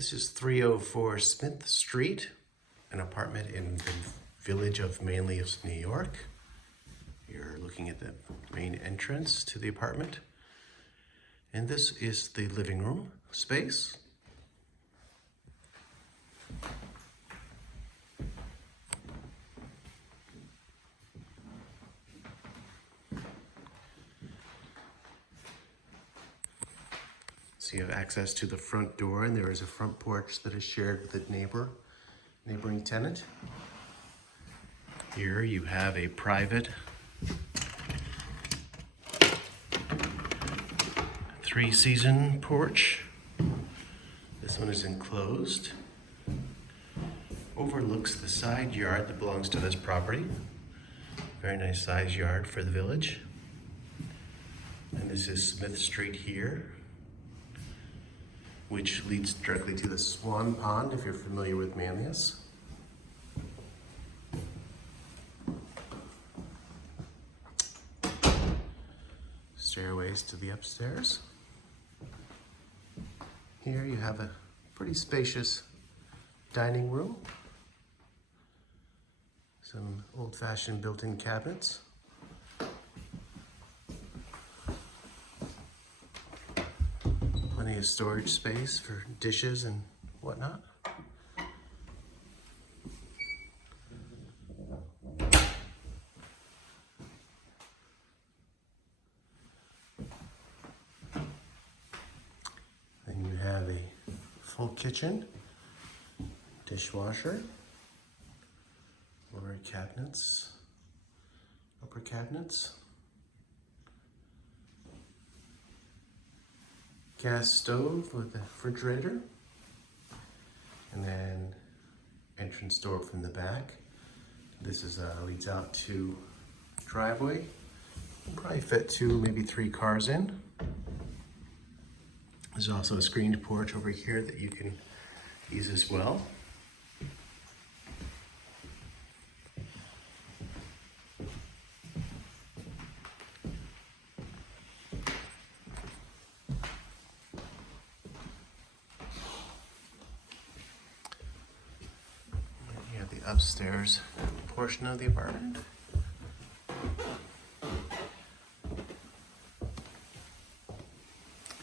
This is 304 Smith Street, an apartment in the village of Manlius, New York. You're looking at the main entrance to the apartment. And this is the living room space. So you have access to the front door, and there is a front porch that is shared with a neighboring tenant. Here you have a private 3-season porch. This one is enclosed. Overlooks the side yard that belongs to this property. Very nice size yard for the village. And this is Smith Street here, which leads directly to the Swan Pond, if you're familiar with Manlius. Stairways to the upstairs. Here you have a pretty spacious dining room. Some old-fashioned built-in cabinets. Plenty of storage space for dishes and whatnot. Then you have a full kitchen, dishwasher, lower cabinets, upper cabinets. Gas stove with a refrigerator, and then entrance door from the back. This is leads out to driveway. Probably fit 2, maybe 3 cars in. There's also a screened porch over here that you can use as well. The upstairs portion of the apartment.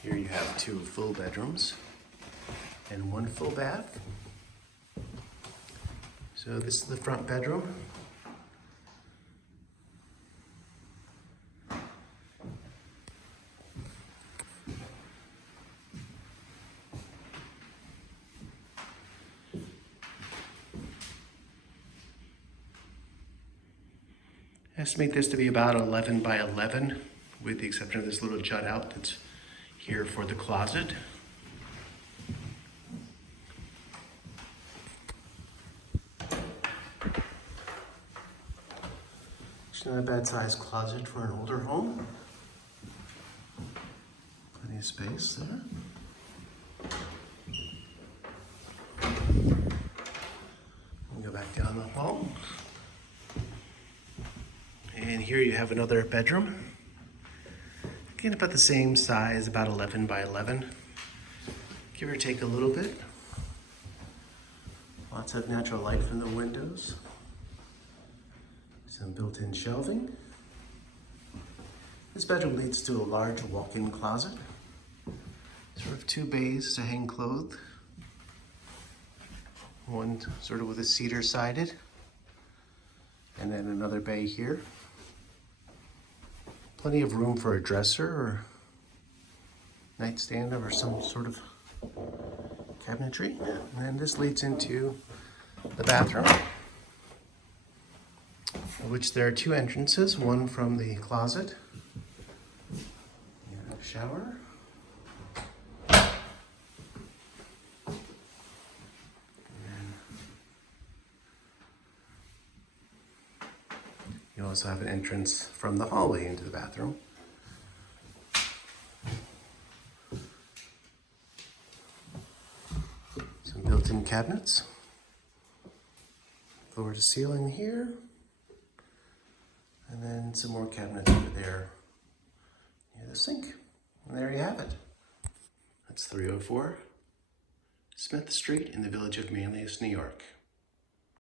Here you have 2 full bedrooms and 1 full bath. So this is the front bedroom. Estimate this to be about 11 by 11, with the exception of this little jut out that's here for the closet. It's not a bad sized closet for an older home. Plenty of space there. We'll go back down the hall. And here you have another bedroom. Again, about the same size, about 11 by 11. Give or take a little bit. Lots of natural light from the windows. Some built-in shelving. This bedroom leads to a large walk-in closet. Sort of 2 bays to hang clothes. One sort of with a cedar sided. And then another bay here. Plenty of room for a dresser or nightstand or some sort of cabinetry. And then this leads into the bathroom, of which there are 2 entrances, one from the closet, shower, you also have an entrance from the hallway into the bathroom. Some built-in cabinets. Floor to ceiling here. And then some more cabinets over there near the sink. And there you have it. That's 304 Smith Street in the village of Manlius, New York.